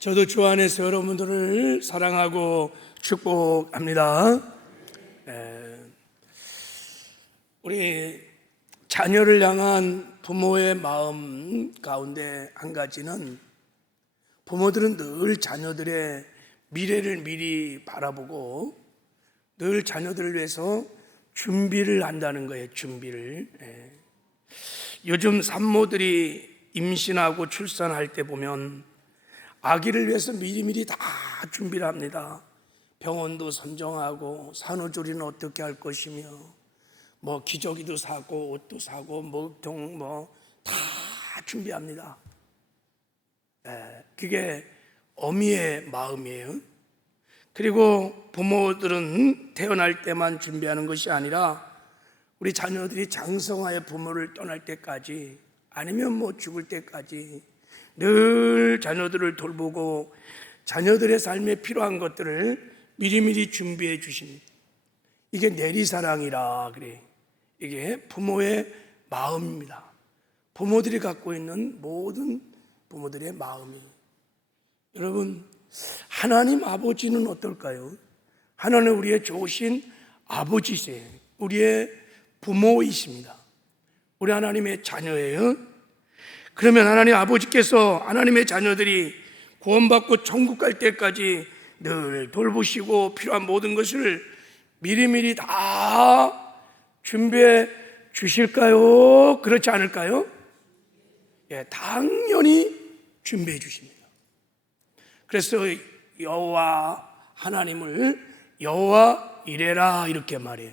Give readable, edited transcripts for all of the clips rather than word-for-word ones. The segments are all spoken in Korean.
저도 주 안에서 여러분들을 사랑하고 축복합니다. 우리 자녀를 향한 부모의 마음 가운데 한 가지는, 부모들은 늘 자녀들의 미래를 미리 바라보고 늘 자녀들을 위해서 준비를 한다는 거예요. 준비를. 요즘 산모들이 임신하고 출산할 때 보면 아기를 위해서 미리미리 다 준비를 합니다. 병원도 선정하고, 산후조리는 어떻게 할 것이며, 기저귀도 사고, 옷도 사고, 목통 다 준비합니다. 그게 어미의 마음이에요. 그리고 부모들은 태어날 때만 준비하는 것이 아니라 우리 자녀들이 장성하여 부모를 떠날 때까지, 아니면 죽을 때까지 늘 자녀들을 돌보고 자녀들의 삶에 필요한 것들을 미리미리 준비해 주십니다. 이게 내리사랑이라 그래. 이게 부모의 마음입니다. 부모들이 갖고 있는 모든 부모들의 마음이. 여러분, 하나님 아버지는 어떨까요? 하나님 우리의 좋으신 아버지세요. 우리의 부모이십니다. 우리 하나님의 자녀예요. 그러면 하나님 아버지께서 하나님의 자녀들이 구원받고 천국 갈 때까지 늘 돌보시고 필요한 모든 것을 미리미리 다 준비해 주실까요? 그렇지 않을까요? 당연히 준비해 주십니다. 그래서 여호와 하나님을 여호와 이레라 이렇게 말해요.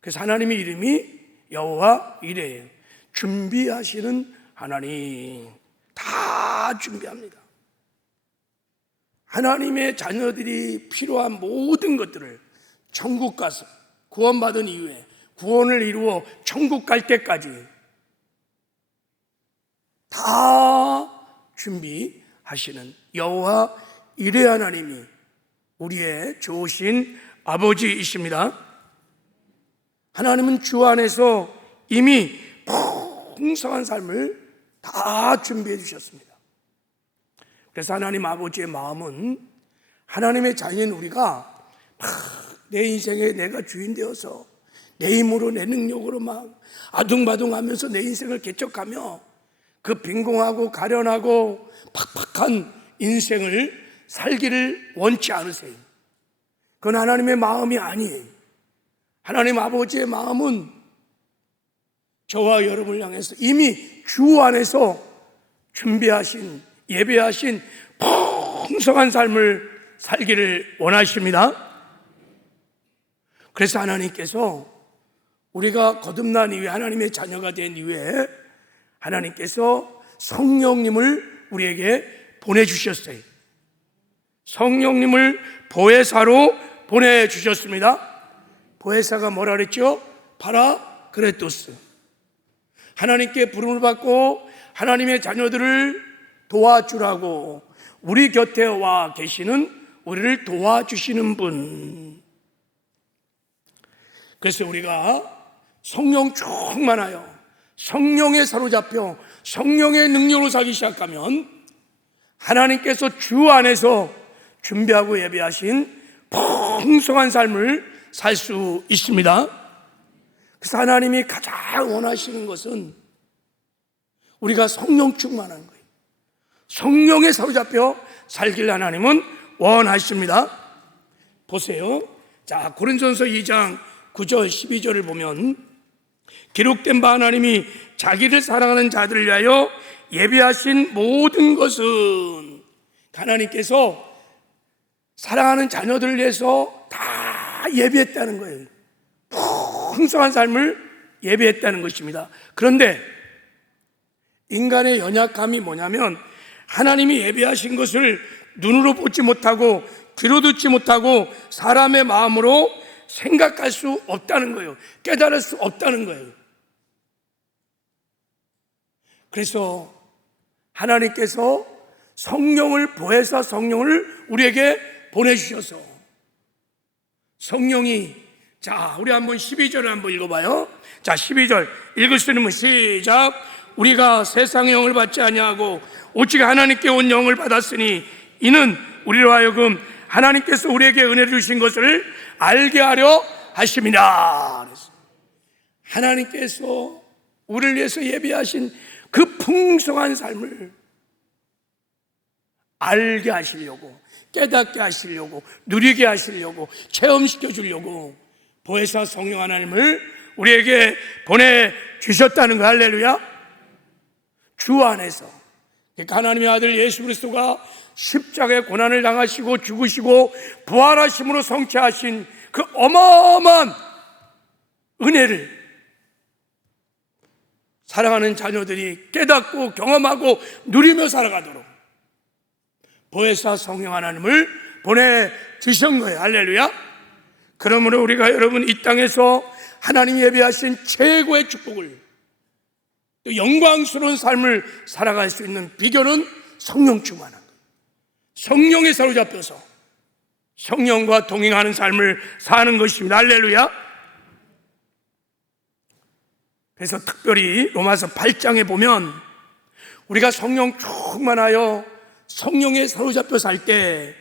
그래서 하나님의 이름이 여호와 이레예요. 준비하시는 하나님, 다 준비합니다. 하나님의 자녀들이 필요한 모든 것들을 천국 가서 구원받은 이후에 구원을 이루어 천국 갈 때까지 다 준비하시는 여호와 이레 하나님이 우리의 좋으신 아버지이십니다. 하나님은 주 안에서 이미 풍성한 삶을 다 준비해 주셨습니다. 그래서 하나님 아버지의 마음은 하나님의 자녀인 우리가 내 인생에 내가 주인 되어서 내 힘으로 내 능력으로 아둥바둥하면서 내 인생을 개척하며 그 빈공하고 가련하고 팍팍한 인생을 살기를 원치 않으세요. 그건 하나님의 마음이 아니에요. 하나님 아버지의 마음은 저와 여러분을 향해서 이미 주 안에서 준비하신, 예배하신 풍성한 삶을 살기를 원하십니다. 그래서 하나님께서 우리가 거듭난 이후에, 하나님의 자녀가 된 이후에 하나님께서 성령님을 우리에게 보내주셨어요. 성령님을 보혜사로 보내주셨습니다. 보혜사가 뭐라 그랬죠? 파라크레토스. 하나님께 부름을 받고 하나님의 자녀들을 도와주라고 우리 곁에 와 계시는, 우리를 도와주시는 분. 그래서 우리가 성령 충만하여 성령에 사로잡혀 성령의 능력으로 살기 시작하면 하나님께서 주 안에서 준비하고 예배하신 풍성한 삶을 살 수 있습니다. 그래서 하나님이 가장 원하시는 것은 우리가 성령 충만한 거예요. 성령에 사로잡혀 살길 하나님은 원하십니다. 보세요. 자, 고린도전서 2장 9절 12절을 보면, 기록된 바 하나님이 자기를 사랑하는 자들을 위하여 예비하신 모든 것은, 하나님께서 사랑하는 자녀들을 위해서 다 예비했다는 거예요. 풍성한 삶을 예비했다는 것입니다. 그런데 인간의 연약함이 뭐냐면, 하나님이 예비하신 것을 눈으로 보지 못하고 귀로 듣지 못하고 사람의 마음으로 생각할 수 없다는 거예요. 깨달을 수 없다는 거예요. 그래서 하나님께서 성령을 보혜사, 성령을 우리에게 보내주셔서, 성령이, 자, 우리 한번 12절을 한번 읽어봐요. 자, 12절 읽을 수 있는 분 시작. 우리가 세상의 영을 받지 아니하고 오직 하나님께 온 영을 받았으니 이는 우리로 하여금 하나님께서 우리에게 은혜를 주신 것을 알게 하려 하심이라. 하나님께서 우리를 위해서 예비하신 그 풍성한 삶을 알게 하시려고, 깨닫게 하시려고, 누리게 하시려고, 체험시켜 주려고 보혜사 성령 하나님을 우리에게 보내주셨다는 거. 할렐루야. 주 안에서, 그러니까 하나님의 아들 예수 그리스도가 십자가의 고난을 당하시고 죽으시고 부활하심으로 성취하신 그 어마어마한 은혜를 사랑하는 자녀들이 깨닫고 경험하고 누리며 살아가도록 보혜사 성령 하나님을 보내주신 거예요. 할렐루야. 그러므로 우리가 여러분 이 땅에서 하나님이 예비하신 최고의 축복을, 또 영광스러운 삶을 살아갈 수 있는 비결은 성령 충만한 거예요. 성령에 사로잡혀서 성령과 동행하는 삶을 사는 것입니다. 할렐루야. 그래서 특별히 로마서 8장에 보면 우리가 성령 충만하여 성령에 사로잡혀 살 때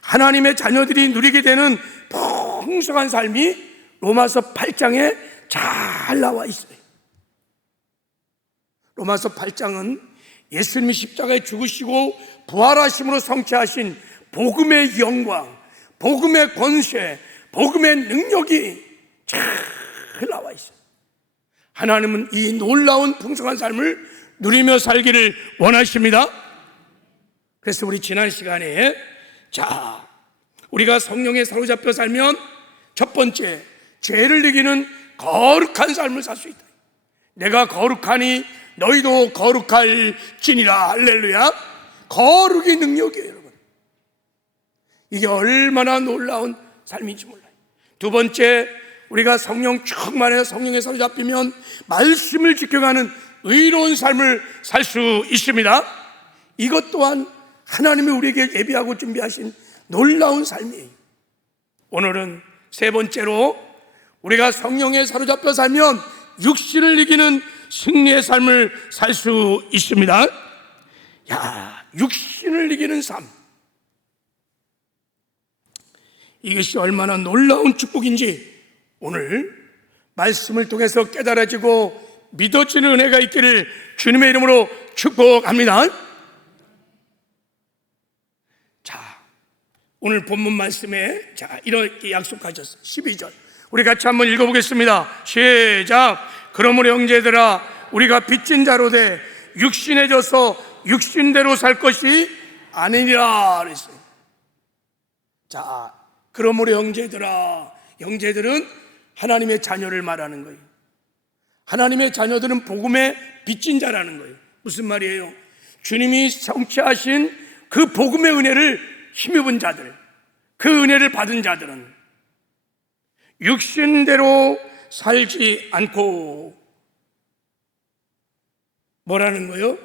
하나님의 자녀들이 누리게 되는 풍성한 삶이 로마서 8장에 잘 나와 있어요. 로마서 8장은 예수님이 십자가에 죽으시고 부활하심으로 성취하신 복음의 영광, 복음의 권세, 복음의 능력이 잘 나와 있어요. 하나님은 이 놀라운 풍성한 삶을 누리며 살기를 원하십니다. 그래서 우리 지난 시간에 우리가 성령에 사로잡혀 살면 첫 번째, 죄를 이기는 거룩한 삶을 살 수 있다. 내가 거룩하니 너희도 거룩할지니라. 할렐루야. 거룩의 능력이에요, 여러분. 이게 얼마나 놀라운 삶인지 몰라요. 두 번째, 우리가 성령 충만해서 성령에 사로잡히면 말씀을 지켜가는 의로운 삶을 살 수 있습니다. 이것 또한 하나님이 우리에게 예비하고 준비하신 놀라운 삶이에요. 오늘은 세 번째로 우리가 성령에 사로잡혀 살면 육신을 이기는 승리의 삶을 살 수 있습니다. 육신을 이기는 삶, 이것이 얼마나 놀라운 축복인지 오늘 말씀을 통해서 깨달아지고 믿어지는 은혜가 있기를 주님의 이름으로 축복합니다. 오늘 본문 말씀에 이렇게 약속하셨어요. 12절 우리 같이 한번 읽어보겠습니다. 시작. 그러므로 형제들아, 우리가 빚진 자로 돼 육신에 져서 육신대로 살 것이 아니니라 그랬어요. 그러므로 형제들아, 형제들은 하나님의 자녀를 말하는 거예요. 하나님의 자녀들은 복음의 빚진 자라는 거예요. 무슨 말이에요? 주님이 성취하신 그 복음의 은혜를 힘입은 자들, 그 은혜를 받은 자들은 육신대로 살지 않고 뭐라는 거예요?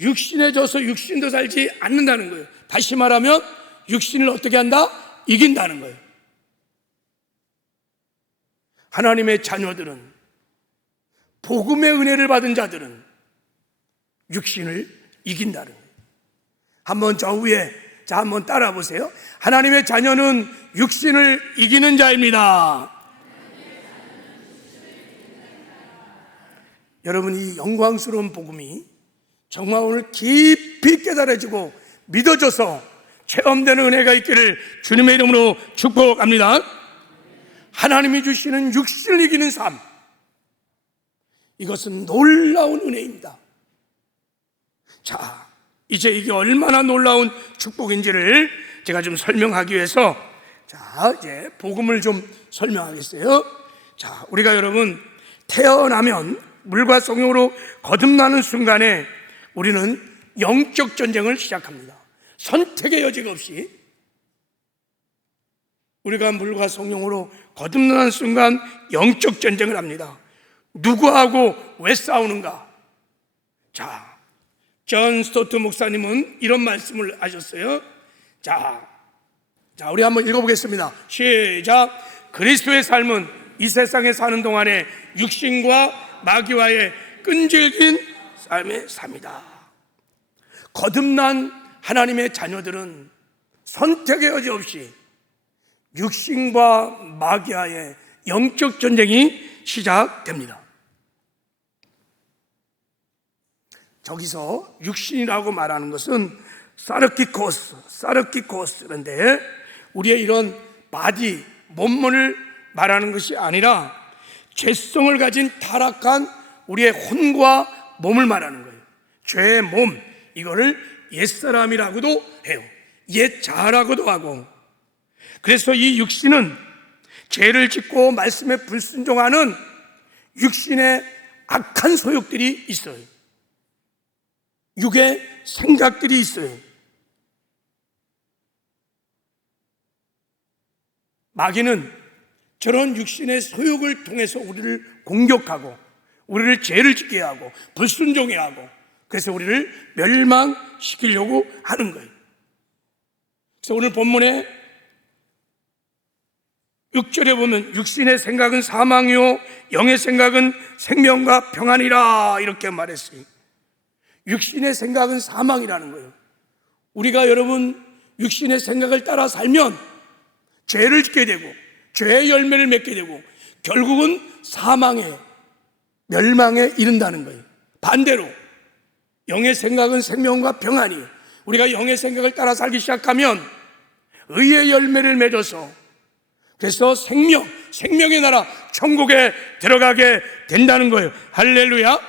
육신에 져서 육신도 살지 않는다는 거예요. 다시 말하면 육신을 어떻게 한다? 이긴다는 거예요. 하나님의 자녀들은, 복음의 은혜를 받은 자들은 육신을 이긴다는 거예요. 한번 저 위에 한번 따라 보세요. 하나님의 자녀는 육신을 이기는 자입니다. 여러분, 이 영광스러운 복음이 정말 오늘 깊이 깨달아지고 믿어져서 체험되는 은혜가 있기를 주님의 이름으로 축복합니다. 하나님이 주시는 육신을 이기는 삶, 이것은 놀라운 은혜입니다. 이제 이게 얼마나 놀라운 축복인지를 제가 좀 설명하기 위해서 이제 복음을 좀 설명하겠어요. 우리가 여러분 태어나면 물과 성령으로 거듭나는 순간에 우리는 영적 전쟁을 시작합니다. 선택의 여지가 없이 우리가 물과 성령으로 거듭나는 순간 영적 전쟁을 합니다. 누구하고 왜 싸우는가? 존 스토트 목사님은 이런 말씀을 하셨어요. 우리 한번 읽어보겠습니다. 시작. 그리스도의 삶은 이 세상에 사는 동안에 육신과 마귀와의 끈질긴 삶의 삶이다. 거듭난 하나님의 자녀들은 선택의 여지 없이 육신과 마귀와의 영적 전쟁이 시작됩니다. 저기서 육신이라고 말하는 것은 사르키코스인데 우리의 이런 바디, 몸을 말하는 것이 아니라 죄성을 가진 타락한 우리의 혼과 몸을 말하는 거예요. 죄의 몸, 이거를 옛사람이라고도 해요. 옛자라고도 하고. 그래서 이 육신은 죄를 짓고 말씀에 불순종하는 육신의 악한 소욕들이 있어요. 육의 생각들이 있어요. 마귀는 저런 육신의 소욕을 통해서 우리를 공격하고 우리를 죄를 짓게 하고 불순종해 하고 그래서 우리를 멸망시키려고 하는 거예요. 그래서 오늘 본문에 6절에 보면 육신의 생각은 사망이요 영의 생각은 생명과 평안이라 이렇게 말했어요. 육신의 생각은 사망이라는 거예요. 우리가 여러분 육신의 생각을 따라 살면 죄를 짓게 되고 죄의 열매를 맺게 되고 결국은 사망에 멸망에 이른다는 거예요. 반대로 영의 생각은 생명과 평안이에요. 우리가 영의 생각을 따라 살기 시작하면 의의 열매를 맺어서 그래서 생명의 나라 천국에 들어가게 된다는 거예요. 할렐루야.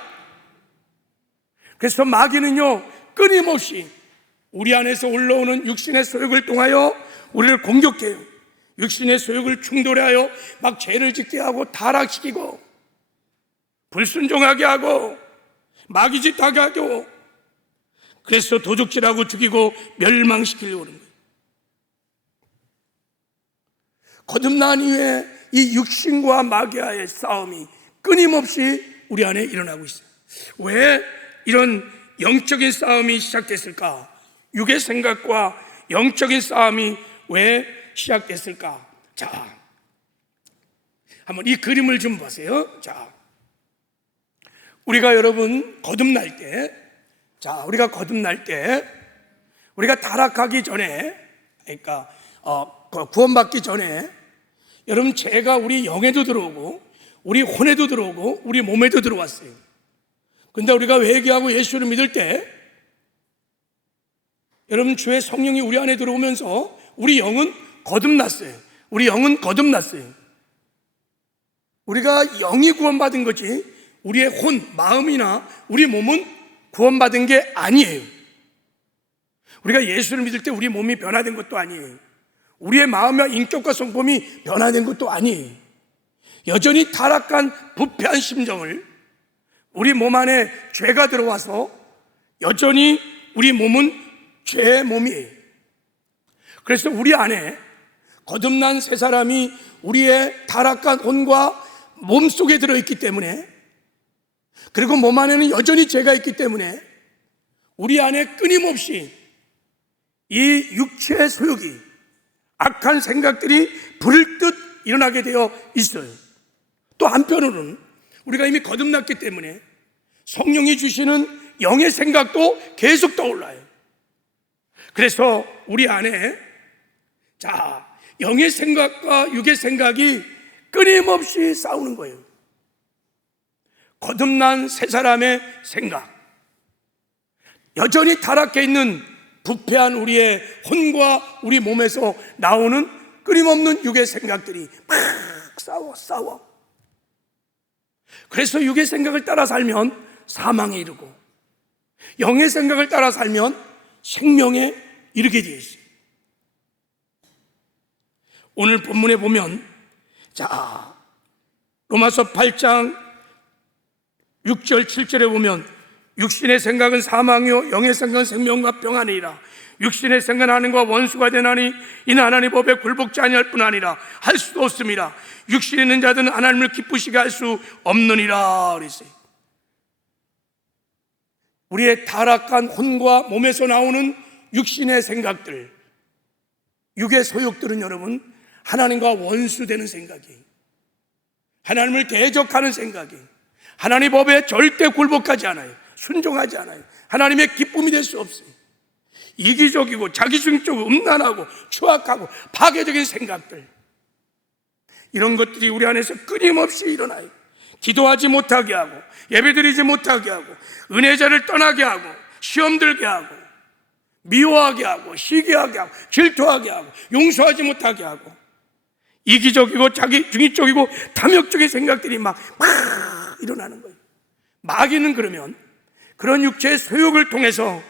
그래서 마귀는요 끊임없이 우리 안에서 올라오는 육신의 소욕을 통하여 우리를 공격해요. 육신의 소욕을 충돌하여 막 죄를 짓게 하고 타락시키고 불순종하게 하고 마귀짓 하게 하고 그래서 도둑질하고 죽이고 멸망시키려고 하는 거예요. 거듭난 이후에 이 육신과 마귀와의 싸움이 끊임없이 우리 안에 일어나고 있어요. 왜 이런 영적인 싸움이 시작됐을까? 육의 생각과 영적인 싸움이 왜 시작됐을까? 자, 한번 이 그림을 좀 보세요. 자, 우리가 여러분 거듭날 때, 우리가 타락하기 전에, 그러니까 구원받기 전에, 여러분 죄가 우리 영에도 들어오고, 우리 혼에도 들어오고, 우리 몸에도 들어왔어요. 근데 우리가 회개하고 예수를 믿을 때, 여러분 주의 성령이 우리 안에 들어오면서 우리 영은 거듭났어요. 우리 영은 거듭났어요. 우리가 영이 구원받은 거지 우리의 혼, 마음이나 우리 몸은 구원받은 게 아니에요. 우리가 예수를 믿을 때 우리 몸이 변화된 것도 아니에요. 우리의 마음과 인격과 성품이 변화된 것도 아니에요. 여전히 타락한 부패한 심정을 우리 몸 안에 죄가 들어와서 여전히 우리 몸은 죄의 몸이에요. 그래서 우리 안에 거듭난 새 사람이 우리의 타락한 혼과 몸 속에 들어있기 때문에, 그리고 몸 안에는 여전히 죄가 있기 때문에 우리 안에 끊임없이 이 육체의 소욕이, 악한 생각들이 불을 듯 일어나게 되어 있어요. 또 한편으로는 우리가 이미 거듭났기 때문에 성령이 주시는 영의 생각도 계속 떠올라요. 그래서 우리 안에 영의 생각과 육의 생각이 끊임없이 싸우는 거예요. 거듭난 새 사람의 생각, 여전히 타락해 있는 부패한 우리의 혼과 우리 몸에서 나오는 끊임없는 육의 생각들이 막 싸워. 그래서 육의 생각을 따라 살면 사망에 이르고 영의 생각을 따라 살면 생명에 이르게 되어 있어요. 오늘 본문에 보면 로마서 8장 6절 7절에 보면 육신의 생각은 사망이요 영의 생각은 생명과 평안이라. 육신의 생각은 하나님과 원수가 되나니 이는 하나님 법에 굴복지 아니할 뿐 아니라 할 수도 없습니다. 육신에 있는 자들은 하나님을 기쁘시게 할 수 없느니라 그랬어요. 우리의 타락한 혼과 몸에서 나오는 육신의 생각들, 육의 소욕들은 여러분 하나님과 원수되는 생각이에요. 하나님을 대적하는 생각이에요. 하나님 법에 절대 굴복하지 않아요. 순종하지 않아요. 하나님의 기쁨이 될 수 없어요. 이기적이고 자기중적이고 음란하고 추악하고 파괴적인 생각들, 이런 것들이 우리 안에서 끊임없이 일어나요. 기도하지 못하게 하고, 예배드리지 못하게 하고, 은혜자를 떠나게 하고, 시험 들게 하고, 미워하게 하고, 시기하게 하고, 질투하게 하고, 용서하지 못하게 하고, 이기적이고 자기중적이고 탐욕적인 생각들이 막 일어나는 거예요. 마귀는 그러면 그런 육체의 소욕을 통해서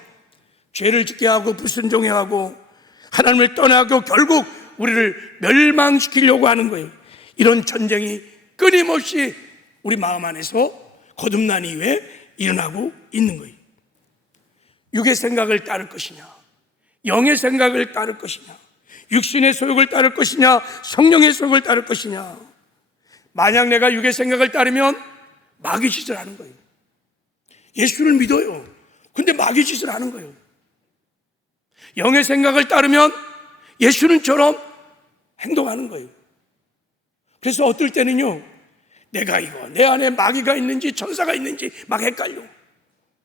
죄를 짓게 하고 불순종해 하고 하나님을 떠나고 결국 우리를 멸망시키려고 하는 거예요. 이런 전쟁이 끊임없이 우리 마음 안에서 거듭난 이후에 일어나고 있는 거예요. 육의 생각을 따를 것이냐, 영의 생각을 따를 것이냐, 육신의 소욕을 따를 것이냐, 성령의 소욕을 따를 것이냐. 만약 내가 육의 생각을 따르면 마귀 짓을 하는 거예요. 예수를 믿어요. 근데 마귀 짓을 하는 거예요. 영의 생각을 따르면 예수는처럼 행동하는 거예요. 그래서 어떨 때는요, 내가 이거 내 안에 마귀가 있는지 천사가 있는지 막 헷갈려.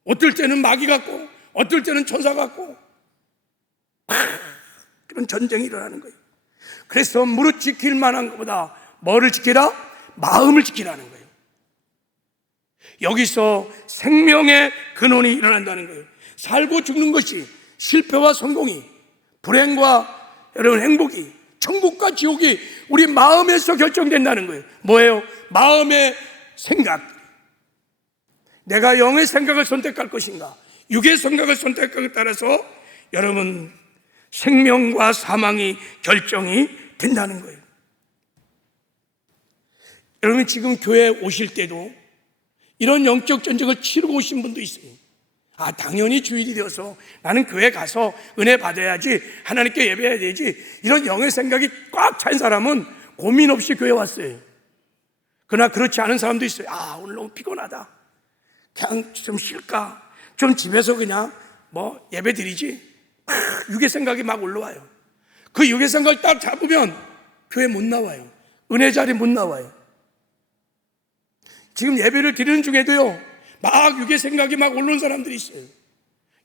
어떨 때는 마귀 같고 어떨 때는 천사 같고 그런 전쟁이 일어나는 거예요. 그래서 무릇 지킬 만한 것보다 뭐를 지키라? 마음을 지키라는 거예요. 여기서 생명의 근원이 일어난다는 거예요. 살고 죽는 것이, 실패와 성공이, 불행과 여러분 행복이, 천국과 지옥이 우리 마음에서 결정된다는 거예요. 뭐예요? 마음의 생각. 내가 영의 생각을 선택할 것인가, 육의 생각을 선택하기에 따라서 여러분 생명과 사망이 결정이 된다는 거예요. 여러분 지금 교회에 오실 때도 이런 영적 전쟁을 치르고 오신 분도 있어요. 당연히 주일이 되어서 나는 교회 가서 은혜 받아야지, 하나님께 예배해야 되지, 이런 영의 생각이 꽉 찬 사람은 고민 없이 교회 왔어요. 그러나 그렇지 않은 사람도 있어요. 오늘 너무 피곤하다, 그냥 좀 쉴까, 좀 집에서 그냥 예배 드리지. 육의 생각이 막 올라와요. 그 육의 생각을 딱 잡으면 교회 못 나와요. 은혜 자리 못 나와요. 지금 예배를 드리는 중에도요, 막 육의 생각이 막 올라온 사람들이 있어요.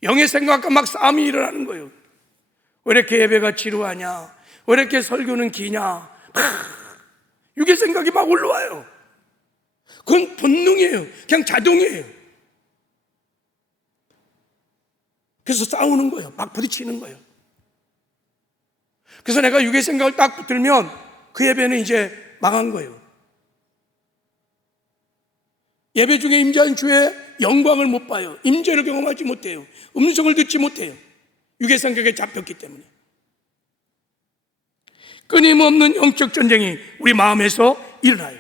영의 생각과 막 싸움이 일어나는 거예요. 왜 이렇게 예배가 지루하냐, 왜 이렇게 설교는 기냐, 육의 생각이 막 올라와요. 그건 본능이에요. 그냥 자동이에요. 그래서 싸우는 거예요. 막 부딪히는 거예요. 그래서 내가 육의 생각을 딱 붙들면 그 예배는 이제 망한 거예요. 예배 중에 임재한 주의 영광을 못 봐요. 임재를 경험하지 못해요. 음성을 듣지 못해요. 육의 생각에 잡혔기 때문에. 끊임없는 영적 전쟁이 우리 마음에서 일어나요.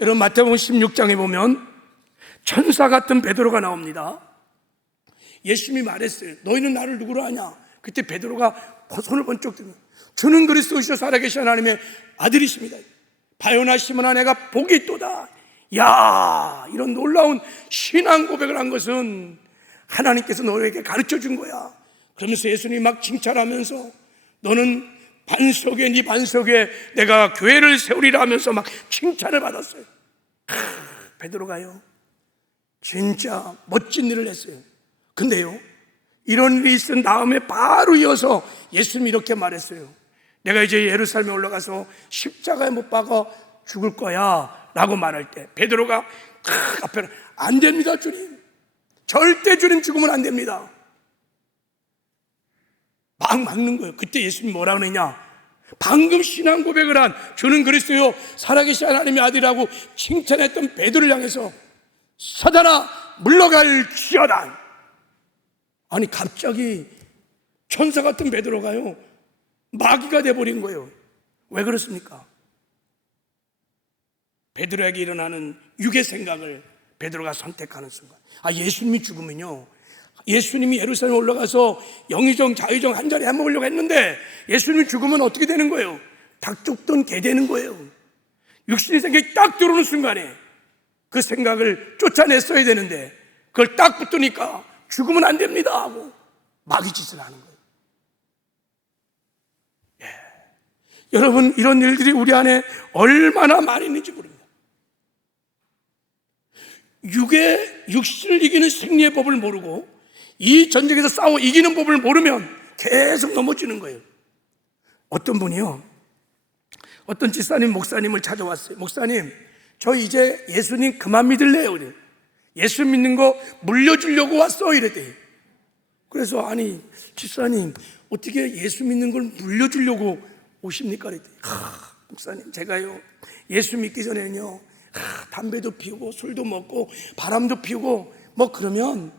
여러분 마태복음 16장에 보면 천사 같은 베드로가 나옵니다. 예수님이 말했어요. 너희는 나를 누구로 아냐? 그때 베드로가 손을 번쩍 들면 주는 그리스도시요 살아계신 하나님의 아들이십니다. 바요나 시몬아 내가 복이 있도다. 야, 이런 놀라운 신앙 고백을 한 것은 하나님께서 너에게 가르쳐 준 거야. 그러면서 예수님이 막 칭찬하면서 너는 반석에, 네 반석에 내가 교회를 세우리라 하면서 막 칭찬을 받았어요. 베드로가요, 진짜 멋진 일을 했어요. 근데요, 이런 일이 있은 다음에 바로 이어서 예수님이 이렇게 말했어요. 내가 이제 예루살렘에 올라가서 십자가에 못 박아 죽을 거야 라고 말할 때 베드로가 앞에는 안 됩니다 주님, 절대 주님 죽으면 안 됩니다. 막 막는 거예요. 그때 예수님이 뭐라고 그러냐, 방금 신앙 고백을 한 주는 그리스도요 살아계신 하나님의 아들이라고 칭찬했던 베드로를 향해서 사단아 물러갈지어다. 아니 갑자기 천사 같은 베드로가요 마귀가 돼버린 거예요. 왜 그렇습니까? 베드로에게 일어나는 육의 생각을 베드로가 선택하는 순간, 예수님이 죽으면요, 예수님이 예루살렘에 올라가서 영의정 자의정 한 자리 해먹으려고 했는데 예수님이 죽으면 어떻게 되는 거예요? 닭 죽던 개 되는 거예요. 육신의 생각이 딱 들어오는 순간에 그 생각을 쫓아냈어야 되는데 그걸 딱 붙으니까 죽으면 안 됩니다 하고 마귀 짓을 하는 거예요. 여러분 이런 일들이 우리 안에 얼마나 많이 있는지 모릅니다. 육신을 이기는 승리의 법을 모르고 이 전쟁에서 싸워 이기는 법을 모르면 계속 넘어지는 거예요. 어떤 분이요, 어떤 집사님 목사님을 찾아왔어요. 목사님, 저 이제 예수님 그만 믿을래요. 그래요. 예수 믿는 거 물려주려고 왔어. 이랬대요. 그래서 아니 집사님 어떻게 예수 믿는 걸 물려주려고 오십니까? 그랬더니 목사님 제가요 예수 믿기 전에는요 담배도 피우고 술도 먹고 바람도 피우고 뭐 그러면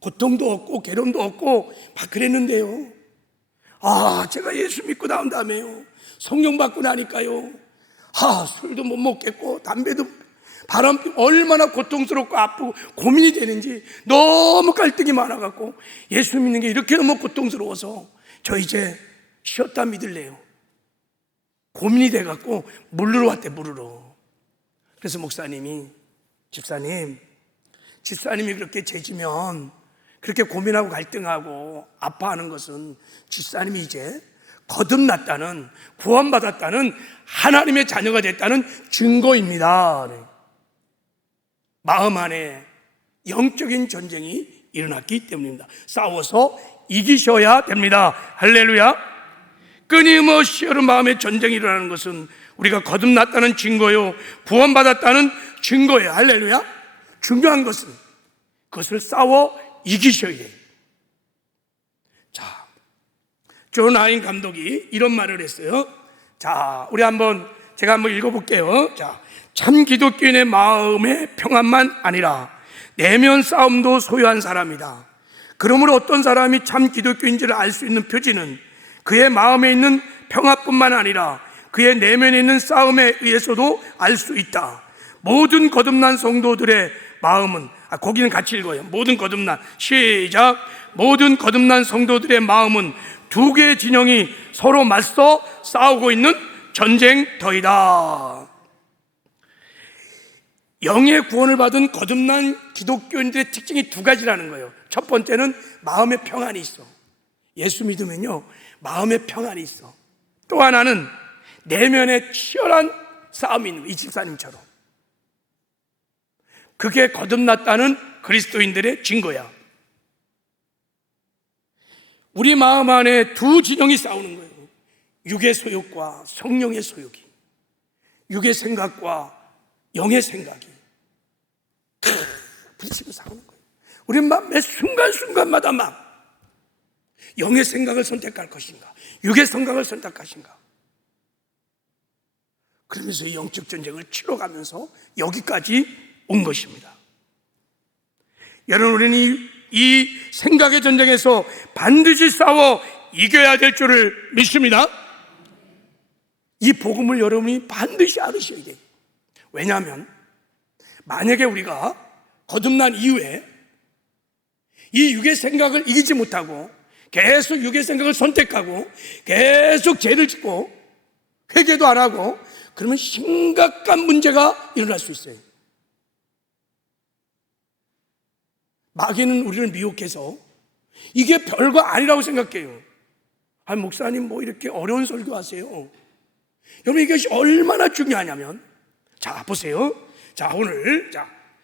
고통도 없고 괴로움도 없고 막 그랬는데요, 제가 예수 믿고 나온 다음에요 성령 받고 나니까요 술도 못 먹겠고 담배도 바람 피우고 얼마나 고통스럽고 아프고 고민이 되는지 너무 갈등이 많아갖고 예수 믿는 게 이렇게 너무 고통스러워서 저 이제 쉬었다 믿을래요. 고민이 돼갖고 물으러 왔대. 물으러. 그래서 목사님이 집사님이 그렇게 죄지면 그렇게 고민하고 갈등하고 아파하는 것은 집사님이 이제 거듭났다는, 구원받았다는, 하나님의 자녀가 됐다는 증거입니다. 마음 안에 영적인 전쟁이 일어났기 때문입니다. 싸워서 이기셔야 됩니다. 할렐루야. 끊임없이 여러 마음의 전쟁이 일어나는 것은 우리가 거듭났다는 증거요, 구원받았다는 증거예요. 할렐루야. 중요한 것은 그것을 싸워 이기셔야 돼요. 자, 존 하인 감독이 이런 말을 했어요. 자, 우리 제가 한번 읽어볼게요. 자, 참 기독교인의 마음의 평안만 아니라 내면 싸움도 소유한 사람이다. 그러므로 어떤 사람이 참 기독교인지를 알 수 있는 표지는 그의 마음에 있는 평화뿐만 아니라 그의 내면에 있는 싸움에 의해서도 알 수 있다. 모든 거듭난 성도들의 마음은, 거기는 같이 읽어요. 모든 거듭난, 시작. 모든 거듭난 성도들의 마음은 두 개의 진영이 서로 맞서 싸우고 있는 전쟁터이다. 영의 구원을 받은 거듭난 기독교인들의 특징이 두 가지라는 거예요. 첫 번째는 마음의 평안이 있어. 예수 믿으면요 마음의 평안이 있어. 또 하나는 내면에 치열한 싸움이 있는 거예요. 이 집사님처럼. 그게 거듭났다는 그리스도인들의 증거야. 우리 마음 안에 두 진영이 싸우는 거예요. 육의 소욕과 성령의 소욕이, 육의 생각과 영의 생각이 부딪히고 싸우는 거예요. 우리는 막 매 순간순간마다 막 영의 생각을 선택할 것인가, 육의 생각을 선택할 것인가, 그러면서 이 영적 전쟁을 치러가면서 여기까지 온 것입니다. 여러분, 우리는 이 생각의 전쟁에서 반드시 싸워 이겨야 될 줄을 믿습니다. 이 복음을 여러분이 반드시 알으셔야 돼요. 왜냐하면 만약에 우리가 거듭난 이후에 이 육의 생각을 이기지 못하고 계속 육의 생각을 선택하고 계속 죄를 짓고 회개도 안 하고 그러면 심각한 문제가 일어날 수 있어요. 마귀는 우리를 미혹해서 이게 별거 아니라고 생각해요. 목사님 뭐 이렇게 어려운 설교하세요. 여러분 이것이 얼마나 중요하냐면, 자 보세요. 자 오늘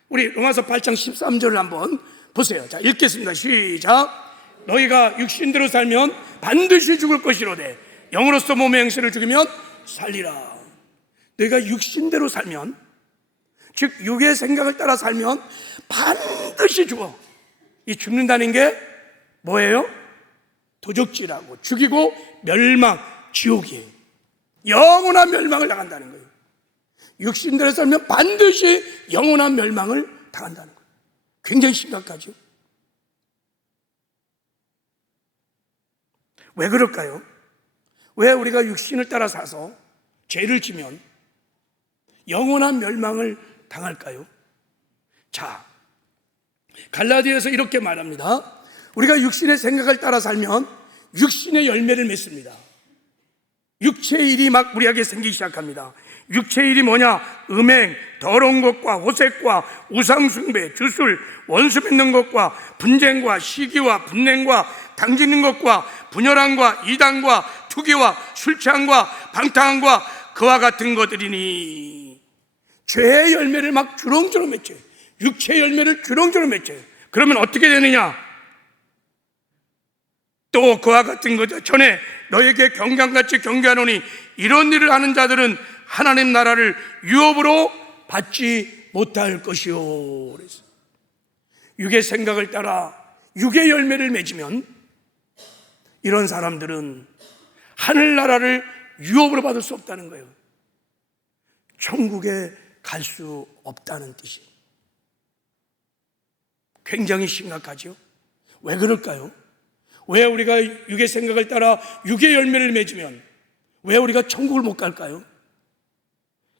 우리 로마서 8장 13절을 한번 보세요. 자 읽겠습니다. 시작. 너희가 육신대로 살면 반드시 죽을 것이로되 영으로서 몸의 행실을 죽이면 살리라. 너희가 육신대로 살면, 즉 육의 생각을 따라 살면 반드시 죽어. 이 죽는다는 게 뭐예요? 도적질하고 죽이고 멸망, 지옥이에요. 영원한 멸망을 당한다는 거예요. 육신대로 살면 반드시 영원한 멸망을 당한다는 거예요. 굉장히 심각하죠. 왜 그럴까요? 왜 우리가 육신을 따라 사서 죄를 지면 영원한 멸망을 당할까요? 자, 갈라디아에서 이렇게 말합니다. 우리가 육신의 생각을 따라 살면 육신의 열매를 맺습니다. 육체의 일이 막 무리하게 생기기 시작합니다. 육체의 일이 뭐냐? 음행, 더러운 것과 호색과 우상숭배, 주술, 원수 맺는 것과 분쟁과 시기와 분냉과 당기는 것과 분열함과 이단과 투기와 술 취함과 방탕함과 그와 같은 것들이니, 죄의 열매를 막 주렁주렁 맺혀요. 육체의 열매를 주렁주렁 맺혀요. 그러면 어떻게 되느냐? 또 그와 같은 거죠. 전에 너에게 경강같이 경계하노니 이런 일을 하는 자들은 하나님 나라를 유업으로 받지 못할 것이요. 그래서 육의 생각을 따라 육의 열매를 맺으면 이런 사람들은 하늘나라를 유업으로 받을 수 없다는 거예요. 천국에 갈 수 없다는 뜻이 굉장히 심각하죠. 왜 그럴까요? 왜 우리가 육의 생각을 따라 육의 열매를 맺으면 왜 우리가 천국을 못 갈까요?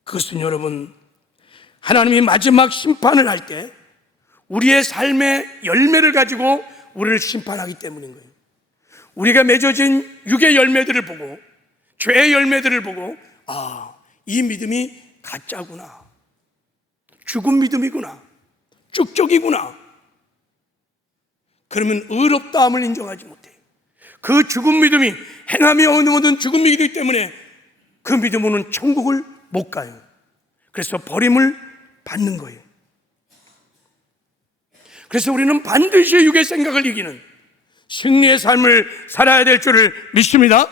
그것은 여러분, 하나님이 마지막 심판을 할 때 우리의 삶의 열매를 가지고 우리를 심판하기 때문인 거예요. 우리가 맺어진 육의 열매들을 보고, 죄의 열매들을 보고, 이 믿음이 가짜구나, 죽은 믿음이구나, 쭉적이구나, 그러면 의롭다함을 인정하지 못해요. 그 죽은 믿음이 행함이 얻은 죽은 믿음이기 때문에 그 믿음으로는 천국을 못 가요. 그래서 버림을 받는 거예요. 그래서 우리는 반드시 육의 생각을 이기는 승리의 삶을 살아야 될 줄을 믿습니다.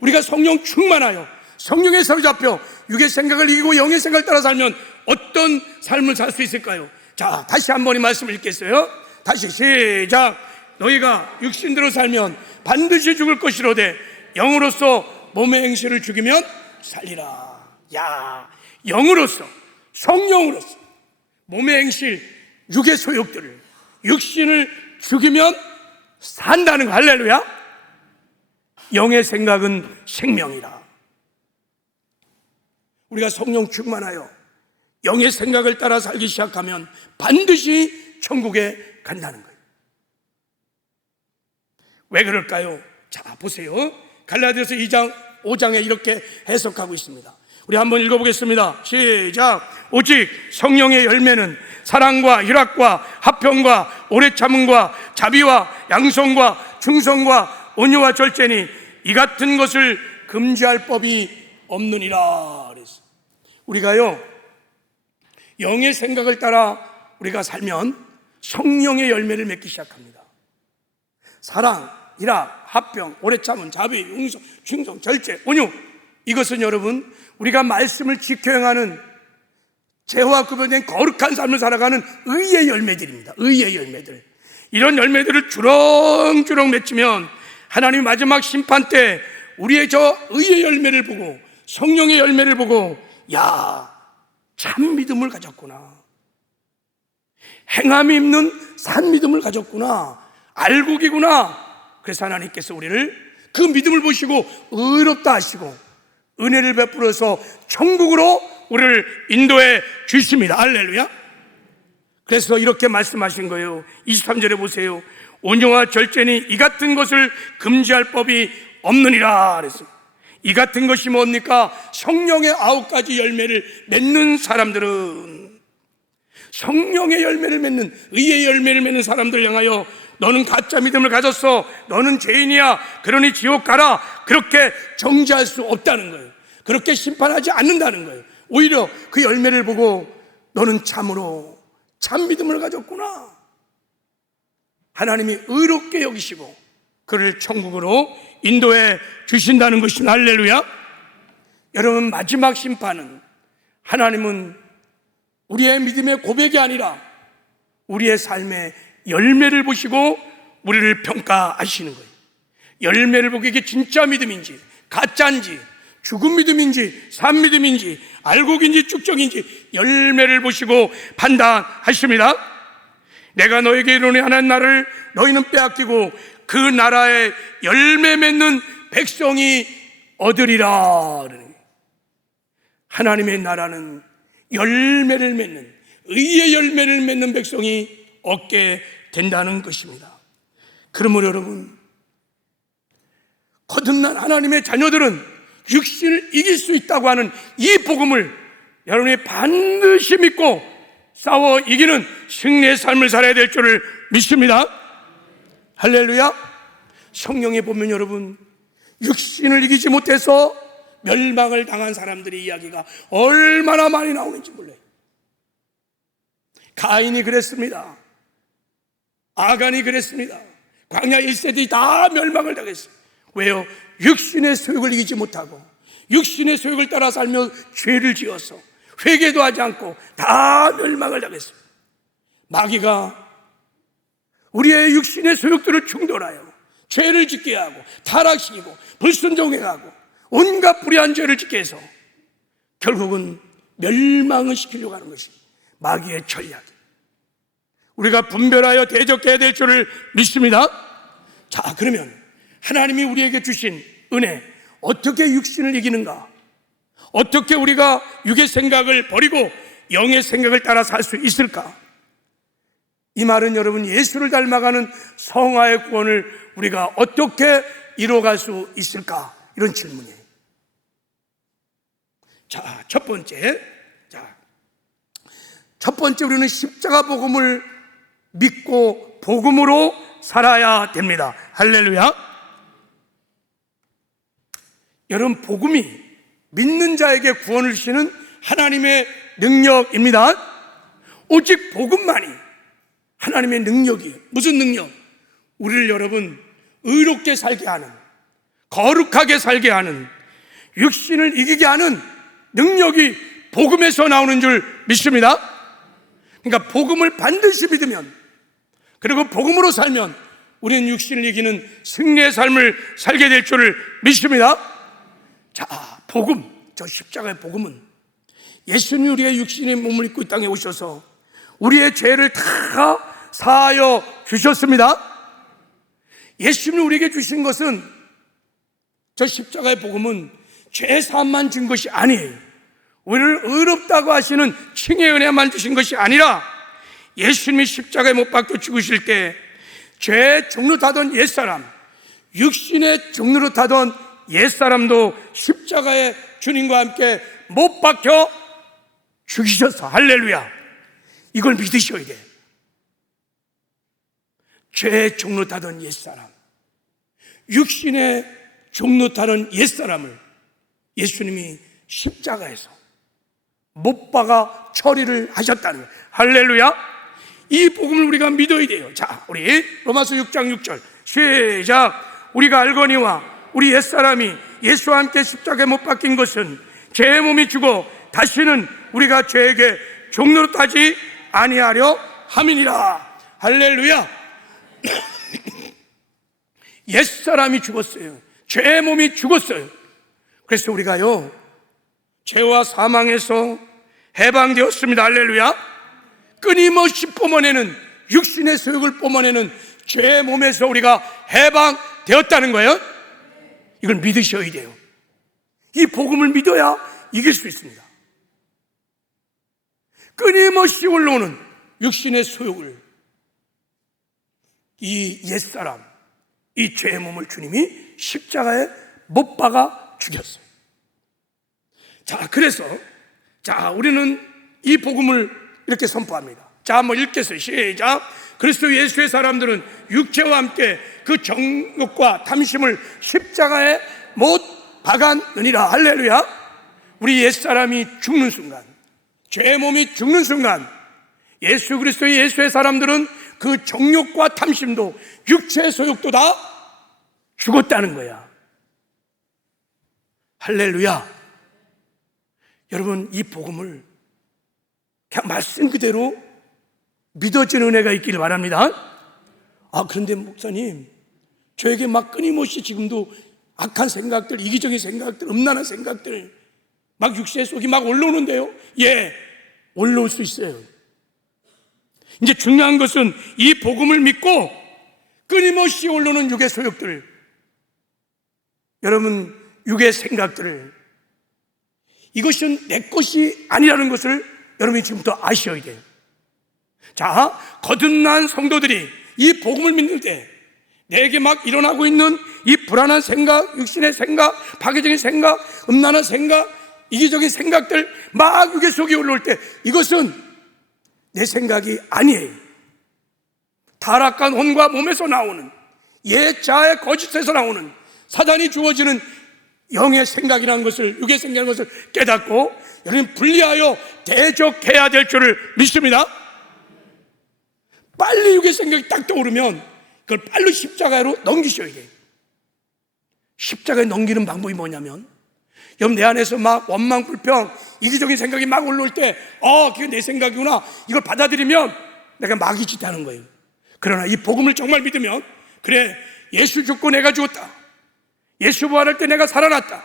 우리가 성령 충만하여 성령에 사로잡혀 육의 생각을 이기고 영의 생각을 따라 살면 어떤 삶을 살 수 있을까요? 자, 다시 한 번 이 말씀을 읽겠어요. 다시 시작. 너희가 육신대로 살면 반드시 죽을 것이로되 영으로서 몸의 행실을 죽이면 살리라. 영으로서, 성령으로서 몸의 행실, 육의 소욕들을, 육신을 죽이면 산다는 거. 할렐루야. 영의 생각은 생명이라. 우리가 성령 충만하여 영의 생각을 따라 살기 시작하면 반드시 천국에 간다는 거예요. 왜 그럴까요? 자, 보세요. 갈라디아서 2장 5장에 이렇게 해석하고 있습니다. 우리 한번 읽어보겠습니다. 시작. 오직 성령의 열매는 사랑과 희락과 화평과 오래 참음과 자비와 양성과 충성과 온유와 절제니 이 같은 것을 금지할 법이 없느니라. 그래서 우리가요, 영의 생각을 따라 우리가 살면 성령의 열매를 맺기 시작합니다. 사랑, 희락, 화평, 오래 참음, 자비, 용서, 충성, 절제, 온유. 이것은 여러분, 우리가 말씀을 지켜 행하는 죄와 구별된 거룩한 삶을 살아가는 의의 열매들입니다. 의의 열매들. 이런 열매들을 주렁주렁 맺히면 하나님 마지막 심판 때 우리의 저 의의 열매를 보고, 성령의 열매를 보고, 참 믿음을 가졌구나, 행함이 있는 산 믿음을 가졌구나, 알곡이구나. 그래서 하나님께서 우리를 그 믿음을 보시고 의롭다 하시고 은혜를 베풀어서 천국으로 우리를 인도해 주십니다. 할렐루야. 그래서 이렇게 말씀하신 거예요. 23절에 보세요. 온유와 절제니 이 같은 것을 금지할 법이 없느니라. 그래서 이 같은 것이 뭡니까? 성령의 9가지 열매를 맺는 사람들은, 성령의 열매를 맺는, 의의 열매를 맺는 사람들 향하여 너는 가짜 믿음을 가졌어, 너는 죄인이야, 그러니 지옥 가라, 그렇게 정죄할 수 없다는 거예요. 그렇게 심판하지 않는다는 거예요. 오히려 그 열매를 보고 너는 참으로 참 믿음을 가졌구나, 하나님이 의롭게 여기시고 그를 천국으로 인도해 주신다는 것이. 할렐루야. 여러분, 마지막 심판은 하나님은 우리의 믿음의 고백이 아니라 우리의 삶의 열매를 보시고 우리를 평가하시는 거예요. 열매를 보고 이게 진짜 믿음인지 가짜인지, 죽은 믿음인지 산 믿음인지 알곡인지 쭉적인지 열매를 보시고 판단하십니다. 내가 너에게 이르노니 하나님 나라를 너희는 빼앗기고 그 나라의 열매 맺는 백성이 얻으리라. 하나님의 나라는 열매를 맺는, 의의 열매를 맺는 백성이 얻게 된다는 것입니다. 그러므로 여러분, 거듭난 하나님의 자녀들은 육신을 이길 수 있다고 하는 이 복음을 여러분이 반드시 믿고 싸워 이기는 승리의 삶을 살아야 될 줄을 믿습니다. 할렐루야. 성경에 보면 여러분, 육신을 이기지 못해서 멸망을 당한 사람들의 이야기가 얼마나 많이 나오는지 몰라요. 가인이 그랬습니다. 아간이 그랬습니다. 광야 1세들이 다 멸망을 당했어요. 왜요? 육신의 소욕을 이기지 못하고 육신의 소욕을 따라 살며 죄를 지어서 회개도 하지 않고 다 멸망을 당했어요. 마귀가 우리의 육신의 소욕들을 충돌하여 죄를 짓게 하고 타락시키고 불순종해가고 온갖 불의한 죄를 짓게 해서 결국은 멸망을 시키려고 하는 것이 마귀의 전략이에요. 우리가 분별하여 대적해야 될 줄을 믿습니다. 자, 그러면 하나님이 우리에게 주신 은혜, 어떻게 육신을 이기는가? 어떻게 우리가 육의 생각을 버리고 영의 생각을 따라 살 수 있을까? 이 말은 여러분, 예수를 닮아가는 성화의 구원을 우리가 어떻게 이루어갈 수 있을까? 이런 질문이에요. 자, 첫 번째 우리는 십자가 복음을 믿고 복음으로 살아야 됩니다. 할렐루야. 여러분, 복음이 믿는 자에게 구원을 주시는 하나님의 능력입니다. 오직 복음만이 하나님의 능력이에요. 무슨 능력? 우리를 여러분 의롭게 살게 하는, 거룩하게 살게 하는, 육신을 이기게 하는 능력이 복음에서 나오는 줄 믿습니다. 그러니까 복음을 반드시 믿으면, 그리고 복음으로 살면 우리는 육신을 이기는 승리의 삶을 살게 될 줄을 믿습니다. 자, 복음, 저 십자가의 복음은 예수님이 우리의 육신의 몸을 입고 이 땅에 오셔서 우리의 죄를 다 사하여 주셨습니다. 예수님이 우리에게 주신 것은, 저 십자가의 복음은 죄 사함만 준 것이 아니에요. 우리를 의롭다고 하시는 칭의 은혜만 주신 것이 아니라 예수님이 십자가에 못 박혀 죽으실 때 죄 종로 타던 옛사람, 육신의 종로로 타던 옛사람도 십자가에 주님과 함께 못 박혀 죽이셔서, 할렐루야, 이걸 믿으셔야 돼요. 죄의 종로 타던 옛사람, 육신의 종로 타던 옛사람을 예수님이 십자가에서 못 박아 처리를 하셨다는 거예요. 할렐루야. 이 복음을 우리가 믿어야 돼요. 자, 우리 로마서 6장 6절 시작. 우리가 알거니와 우리 옛사람이 예수와 함께 십자가에 못 박힌 것은 죄의 몸이 죽어 다시는 우리가 죄에게 종로로 타지 아니하려 함이니라. 할렐루야. 옛사람이 죽었어요. 죄의 몸이 죽었어요. 그래서 우리가요, 죄와 사망에서 해방되었습니다. 할렐루야. 끊임없이 뿜어내는 육신의 소욕을 뿜어내는 죄의 몸에서 우리가 해방되었다는 거예요. 이걸 믿으셔야 돼요. 이 복음을 믿어야 이길 수 있습니다. 끊임없이 올라오는 육신의 소욕을, 이 옛사람, 이 죄의 몸을 주님이 십자가에 못 박아 죽였어요. 자, 그래서 우리는 이 복음을 이렇게 선포합니다. 자, 한번 읽겠어요. 시작. 그리스도 예수의 사람들은 육체와 함께 그 정욕과 탐심을 십자가에 못 박았느니라. 할렐루야. 우리 옛사람이 죽는 순간, 죄의 몸이 죽는 순간, 예수 그리스도의 예수의 사람들은 그 정욕과 탐심도 육체의 소욕도 다 죽었다는 거야. 할렐루야. 여러분, 이 복음을 그냥 말씀 그대로 믿어지는 은혜가 있기를 바랍니다. 그런데 목사님, 저에게 막 끊임없이 지금도 악한 생각들, 이기적인 생각들, 음란한 생각들, 막 육신의 속이 막 올라오는데요. 예, 올라올 수 있어요. 이제 중요한 것은 이 복음을 믿고 끊임없이 올라오는 육의 소욕들, 여러분 육의 생각들을, 이것은 내 것이 아니라는 것을 여러분이 지금부터 아셔야 돼요. 자, 거듭난 성도들이 이 복음을 믿는 때 내게 막 일어나고 있는 이 불안한 생각, 육신의 생각, 파괴적인 생각, 음란한 생각, 이기적인 생각들 막 육의 속에 올라올 때 이것은 내 생각이 아니에요. 타락한 혼과 몸에서 나오는 옛 자아의 거짓에서 나오는 사단이 주어지는 영의 생각이라는 것을, 육의 생각이라는 것을 깨닫고 여러분 분리하여 대적해야 될 줄을 믿습니다. 빨리 육의 생각이 딱 떠오르면 그걸 빨리 십자가로 넘기셔야 돼요. 십자가에 넘기는 방법이 뭐냐면, 여러분 내 안에서 막 원망, 불평, 이기적인 생각이 막 올라올 때 그게 내 생각이구나, 이걸 받아들이면 내가 막이 짓다는 거예요. 그러나 이 복음을 정말 믿으면, 그래, 예수 죽고 내가 죽었다, 예수 부활할 때 내가 살아났다,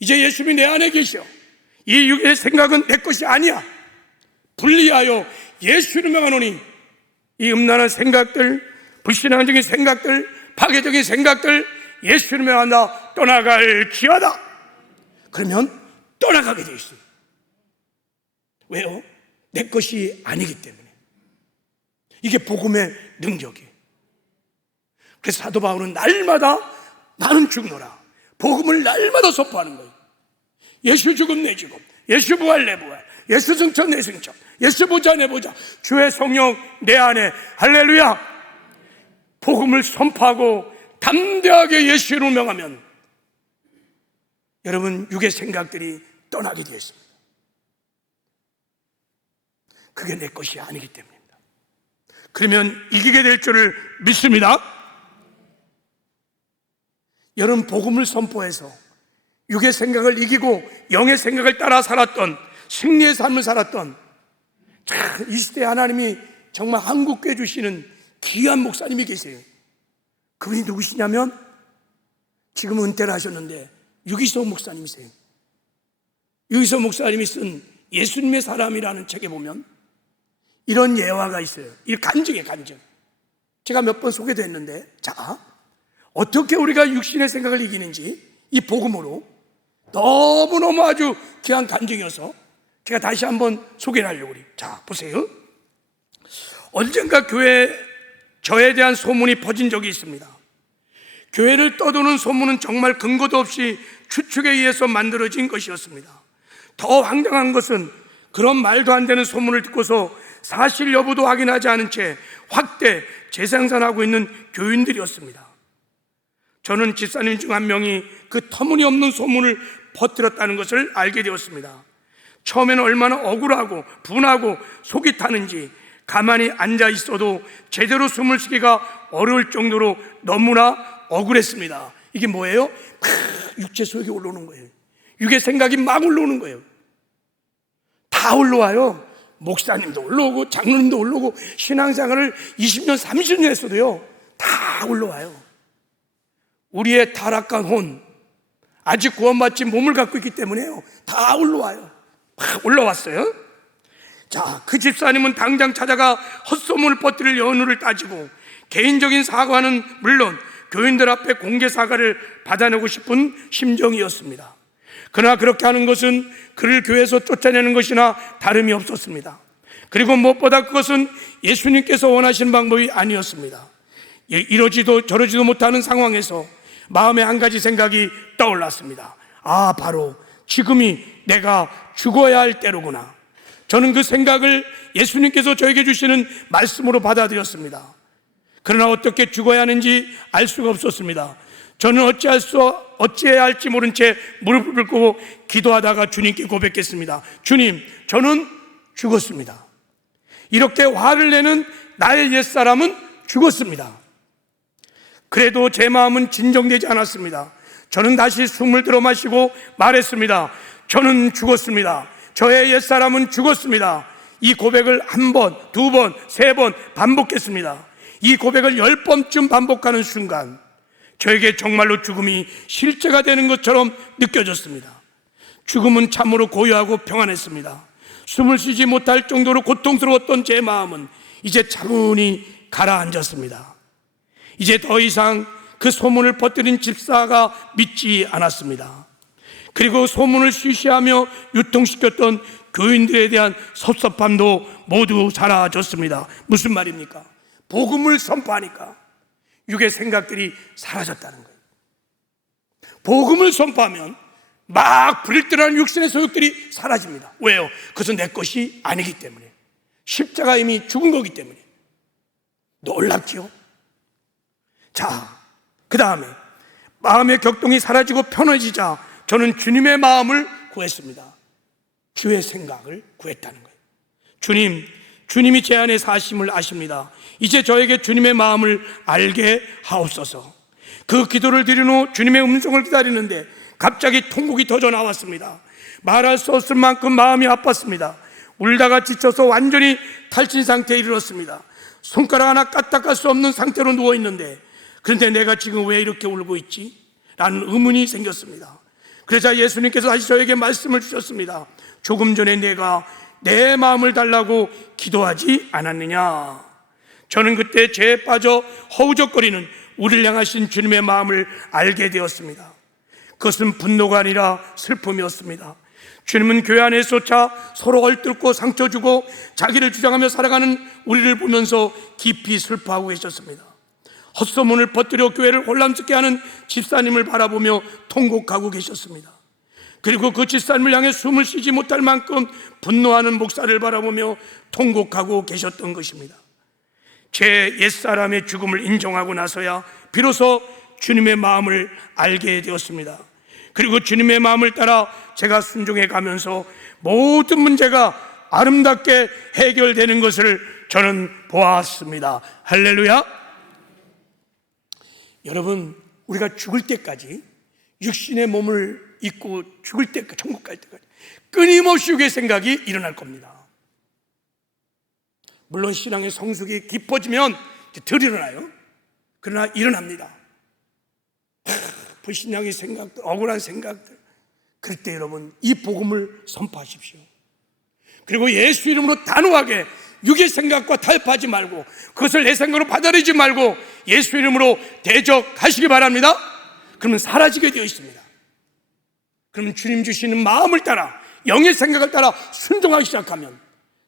이제 예수님이 내 안에 계셔, 이 육의 생각은 내 것이 아니야, 분리하여 예수를 명하노니 이 음란한 생각들, 불신앙적인 생각들, 파괴적인 생각들 예수를 명한다, 떠나갈 기하다. 그러면 떠나가게 돼 있어요. 왜요? 내 것이 아니기 때문에. 이게 복음의 능력이에요. 그래서 사도 바울은 날마다 나는 죽노라, 복음을 날마다 선포하는 거예요. 예수 죽음 내 죽음, 예수 부활 내 부활, 예수 승천 내 승천, 예수 보좌 내 보좌, 주의 성령 내 안에, 할렐루야. 복음을 선포하고 담대하게 예수를 명하면 여러분 육의 생각들이 떠나게 되었습니다. 그게 내 것이 아니기 때문입니다. 그러면 이기게 될 줄을 믿습니다. 여러분 복음을 선포해서 육의 생각을 이기고 영의 생각을 따라 살았던, 승리의 삶을 살았던 이 시대에 하나님이 정말 한국교회 주시는 귀한 목사님이 계세요. 그분이 누구시냐면 지금 은퇴를 하셨는데 유기소 목사님이세요. 유기소 목사님이 쓴 예수님의 사람이라는 책에 보면 이런 예화가 있어요. 이 간증이에요, 간증. 제가 몇 번 소개도 했는데, 자, 어떻게 우리가 육신의 생각을 이기는지 이 복음으로 너무너무 아주 귀한 간증이어서 제가 다시 한번 소개를 하려고 그래요. 자, 보세요. 언젠가 교회에 저에 대한 소문이 퍼진 적이 있습니다. 교회를 떠도는 소문은 정말 근거도 없이 추측에 의해서 만들어진 것이었습니다. 더 황당한 것은 그런 말도 안 되는 소문을 듣고서 사실 여부도 확인하지 않은 채 확대 재생산하고 있는 교인들이었습니다. 저는 집사님 중 한 명이 그 터무니없는 소문을 퍼뜨렸다는 것을 알게 되었습니다. 처음에는 얼마나 억울하고 분하고 속이 타는지 가만히 앉아 있어도 제대로 숨을 쉬기가 어려울 정도로 너무나 억울했습니다. 이게 뭐예요? 육체 속에 올라오는 거예요. 육의 생각이 막 올라오는 거예요. 다 올라와요. 목사님도 올라오고 장로님도 올라오고 신앙생활을 20년 30년 했어도요 다 올라와요. 우리의 타락한 혼, 아직 구원받지 몸을 갖고 있기 때문에요 다 올라와요. 막 올라왔어요. 자, 그 집사님은 당장 찾아가 헛소문을 퍼뜨릴 연유를 따지고 개인적인 사과는 물론 교인들 앞에 공개 사과를 받아내고 싶은 심정이었습니다. 그러나 그렇게 하는 것은 그를 교회에서 쫓아내는 것이나 다름이 없었습니다. 그리고 무엇보다 그것은 예수님께서 원하시는 방법이 아니었습니다. 이러지도 저러지도 못하는 상황에서 마음에 한 가지 생각이 떠올랐습니다. 아, 바로 지금이 내가 죽어야 할 때로구나. 저는 그 생각을 예수님께서 저에게 주시는 말씀으로 받아들였습니다. 그러나 어떻게 죽어야 하는지 알 수가 없었습니다. 저는 어찌해야 할지 모른 채 무릎을 꿇고 기도하다가 주님께 고백했습니다. 주님, 저는 죽었습니다. 이렇게 화를 내는 나의 옛사람은 죽었습니다. 그래도 제 마음은 진정되지 않았습니다. 저는 다시 숨을 들어 마시고 말했습니다. 저는 죽었습니다. 저의 옛사람은 죽었습니다. 이 고백을 한 번, 두 번, 세 번 반복했습니다. 이 고백을 10번쯤 반복하는 순간 저에게 정말로 죽음이 실제가 되는 것처럼 느껴졌습니다. 죽음은 참으로 고요하고 평안했습니다. 숨을 쉬지 못할 정도로 고통스러웠던 제 마음은 이제 차분히 가라앉았습니다. 이제 더 이상 그 소문을 퍼뜨린 집사가 믿지 않았습니다. 그리고 소문을 쉬쉬하며 유통시켰던 교인들에 대한 섭섭함도 모두 사라졌습니다. 무슨 말입니까? 복음을 선포하니까 육의 생각들이 사라졌다는 거예요. 복음을 선포하면 막 불일들하는 육신의 소욕들이 사라집니다. 왜요? 그것은 내 것이 아니기 때문에, 십자가 이미 죽은 거기 때문에. 놀랍죠? 자, 그 다음에 마음의 격동이 사라지고 편해지자 저는 주님의 마음을 구했습니다. 주의 생각을 구했다는 거예요. 주님, 주님이 제 안에 사심을 아십니다. 이제 저에게 주님의 마음을 알게 하옵소서. 그 기도를 드린 후 주님의 음성을 기다리는데 갑자기 통곡이 터져 나왔습니다. 말할 수 없을 만큼 마음이 아팠습니다. 울다가 지쳐서 완전히 탈진 상태에 이르렀습니다. 손가락 하나 까딱할 수 없는 상태로 누워있는데, 그런데 내가 지금 왜 이렇게 울고 있지? 라는 의문이 생겼습니다. 그러자 예수님께서 다시 저에게 말씀을 주셨습니다. 조금 전에 내가 내 마음을 달라고 기도하지 않았느냐? 저는 그때 죄에 빠져 허우적거리는 우리를 향하신 주님의 마음을 알게 되었습니다. 그것은 분노가 아니라 슬픔이었습니다. 주님은 교회 안에서조차 서로 얼뚫고 상처 주고 자기를 주장하며 살아가는 우리를 보면서 깊이 슬퍼하고 계셨습니다. 헛소문을 퍼뜨려 교회를 혼란스럽게 하는 집사님을 바라보며 통곡하고 계셨습니다. 그리고 그 집사님을 향해 숨을 쉬지 못할 만큼 분노하는 목사를 바라보며 통곡하고 계셨던 것입니다. 제 옛사람의 죽음을 인정하고 나서야 비로소 주님의 마음을 알게 되었습니다. 그리고 주님의 마음을 따라 제가 순종해 가면서 모든 문제가 아름답게 해결되는 것을 저는 보았습니다. 할렐루야. 여러분, 우리가 죽을 때까지, 육신의 몸을 입고 죽을 때까지, 천국 갈 때까지 끊임없이 육의 생각이 일어날 겁니다. 물론 신앙의 성숙이 깊어지면 덜 일어나요. 그러나 일어납니다. 불신앙의 생각들, 억울한 생각들, 그럴 때 여러분 이 복음을 선포하십시오. 그리고 예수 이름으로 단호하게 육의 생각과 타협하지 말고, 그것을 내 생각으로 받아들이지 말고 예수 이름으로 대적하시기 바랍니다. 그러면 사라지게 되어 있습니다. 그러면 주님 주시는 마음을 따라, 영의 생각을 따라 순종하기 시작하면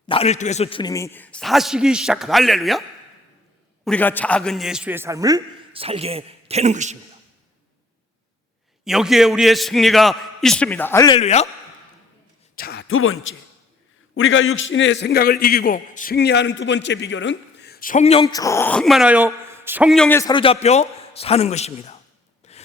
나를 통해서 주님이 사시기 시작하고, 할렐루야, 우리가 작은 예수의 삶을 살게 되는 것입니다. 여기에 우리의 승리가 있습니다. 할렐루야. 자, 두 번째, 우리가 육신의 생각을 이기고 승리하는 두 번째 비결은 성령 충만하여 성령에 사로잡혀 사는 것입니다.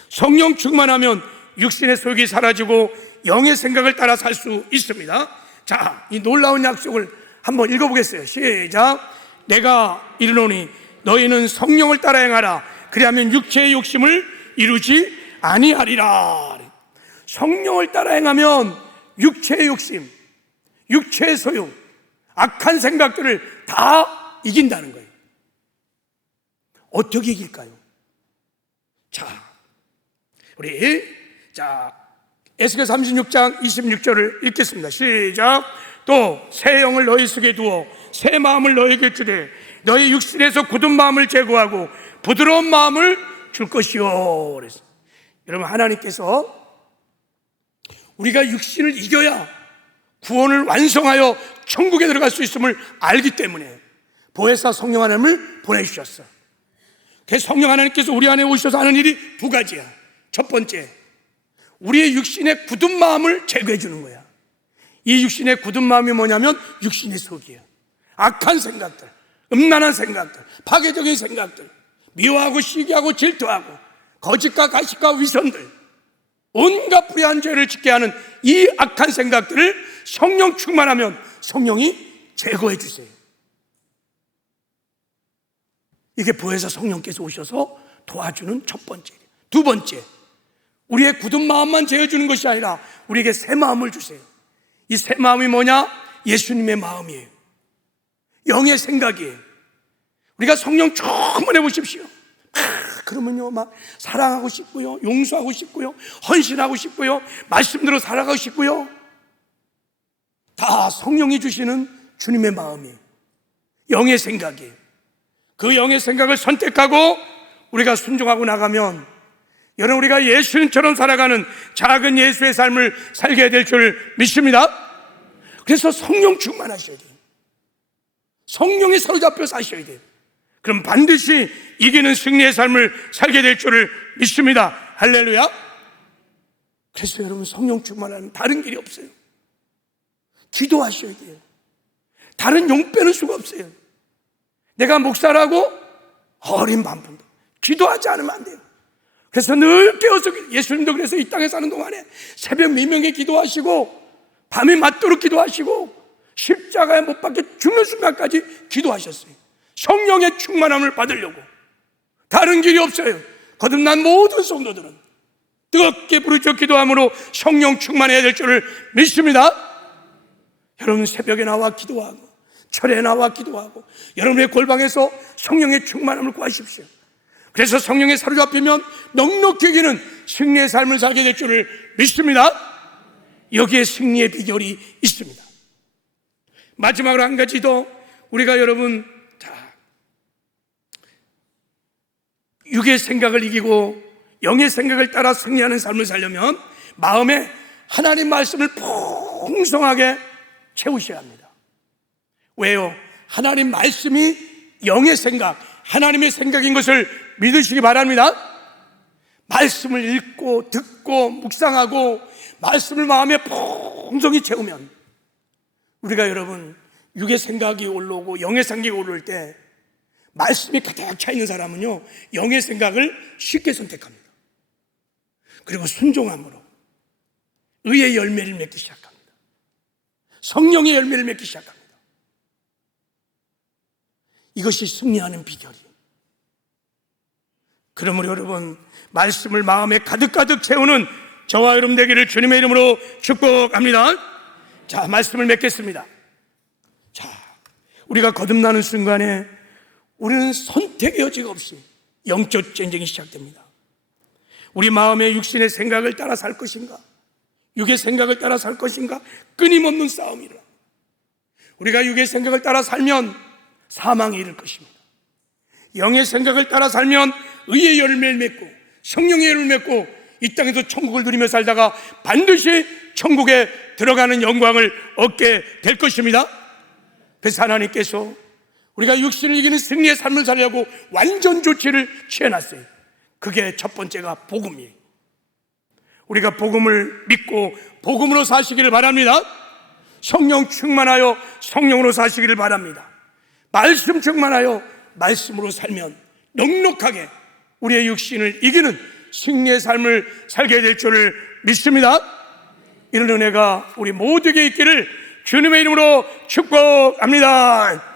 성령 충만하면 육신의 소욕이 사라지고 영의 생각을 따라 살 수 있습니다. 자, 이 놀라운 약속을 한번 읽어보겠어요. 시작. 내가 이르노니 너희는 성령을 따라 행하라. 그리하면 육체의 욕심을 이루지 아니하리라. 성령을 따라 행하면 육체의 욕심, 육체의 소욕, 악한 생각들을 다 이긴다는 거예요. 어떻게 이길까요? 자, 우리 에스겔 36장 26절을 읽겠습니다. 시작. 또 새 영을 너희 속에 두어 새 마음을 너희에게 주되 너희 육신에서 굳은 마음을 제거하고 부드러운 마음을 줄 것이요. 그래서 여러분, 하나님께서 우리가 육신을 이겨야 구원을 완성하여 천국에 들어갈 수 있음을 알기 때문에 보혜사 성령 하나님을 보내주셨어. 그래서 성령 하나님께서 우리 안에 오셔서 하는 일이 두 가지야. 첫 번째, 우리의 육신의 굳은 마음을 제거해 주는 거야. 이 육신의 굳은 마음이 뭐냐면 육신의 속이에요. 악한 생각들, 음란한 생각들, 파괴적인 생각들, 미워하고 시기하고 질투하고 거짓과 가식과 위선들, 온갖 불의한 죄를 짓게 하는 이 악한 생각들을 성령 충만하면 성령이 제거해 주세요. 이게 보혜사 성령께서 오셔서 도와주는 첫 번째예요. 두 번째, 우리의 굳은 마음만 제어주는 것이 아니라 우리에게 새 마음을 주세요. 이 새 마음이 뭐냐? 예수님의 마음이에요. 영의 생각이에요. 우리가 성령 충만해 보십시오. 그러면요, 막 사랑하고 싶고요, 용서하고 싶고요, 헌신하고 싶고요, 말씀대로 살아가고 싶고요, 다 성령이 주시는 주님의 마음이에요. 영의 생각이에요. 그 영의 생각을 선택하고 우리가 순종하고 나가면 여러분, 우리가 예수님처럼 살아가는 작은 예수의 삶을 살게 될 줄 믿습니다. 그래서 성령 충만하셔야 돼요. 성령에 사로잡혀 사셔야 돼요. 그럼 반드시 이기는 승리의 삶을 살게 될 줄을 믿습니다. 할렐루야. 그래서 여러분, 성령 충만하면 다른 길이 없어요. 기도하셔야 돼요. 다른 용 빼는 수가 없어요. 내가 목사라고 어린 반푼도 기도하지 않으면 안 돼요. 그래서 늘 깨어서, 예수님도 그래서 이 땅에 사는 동안에 새벽 미명에 기도하시고 밤에 맞도록 기도하시고 십자가에 못 박혀 죽는 순간까지 기도하셨어요. 성령의 충만함을 받으려고. 다른 길이 없어요. 거듭난 모든 성도들은 뜨겁게 부르짖어 기도함으로 성령 충만해야 될 줄을 믿습니다. 여러분 새벽에 나와 기도하고 철에 나와 기도하고 여러분의 골방에서 성령의 충만함을 구하십시오. 그래서 성령에 사로잡히면 넉넉히 이기는 승리의 삶을 살게 될 줄을 믿습니다. 여기에 승리의 비결이 있습니다. 마지막으로 한 가지 더, 우리가 여러분 육의 생각을 이기고 영의 생각을 따라 승리하는 삶을 살려면 마음에 하나님 말씀을 풍성하게 채우셔야 합니다. 왜요? 하나님 말씀이 영의 생각, 하나님의 생각인 것을 믿으시기 바랍니다. 말씀을 읽고 듣고 묵상하고 말씀을 마음에 풍성히 채우면 우리가 여러분 육의 생각이 올라오고 영의 생각이 오를 때 말씀이 가득 차 있는 사람은요 영의 생각을 쉽게 선택합니다. 그리고 순종함으로 의의 열매를 맺기 시작합니다. 성령의 열매를 맺기 시작합니다. 이것이 승리하는 비결이에요. 그러므로 여러분 말씀을 마음에 가득가득 채우는 저와 여러분 되기를 주님의 이름으로 축복합니다. 자, 말씀을 맺겠습니다. 자, 우리가 거듭나는 순간에 우리는 선택의 여지가 없어요. 영적 전쟁이 시작됩니다. 우리 마음의 육신의 생각을 따라 살 것인가, 육의 생각을 따라 살 것인가, 끊임없는 싸움이 일어납니다. 우리가 육의 생각을 따라 살면 사망에 이를 것입니다. 영의 생각을 따라 살면 의의 열매를 맺고 성령의 열매를 맺고 이 땅에서 천국을 누리며 살다가 반드시 천국에 들어가는 영광을 얻게 될 것입니다. 그래서 하나님께서 우리가 육신을 이기는 승리의 삶을 살려고 완전 조치를 취해놨어요. 그게 첫 번째가 복음이에요. 우리가 복음을 믿고 복음으로 사시기를 바랍니다. 성령 충만하여 성령으로 사시기를 바랍니다. 말씀 충만하여 말씀으로 살면 넉넉하게 우리의 육신을 이기는 승리의 삶을 살게 될 줄을 믿습니다. 이런 은혜가 우리 모두에게 있기를 주님의 이름으로 축복합니다.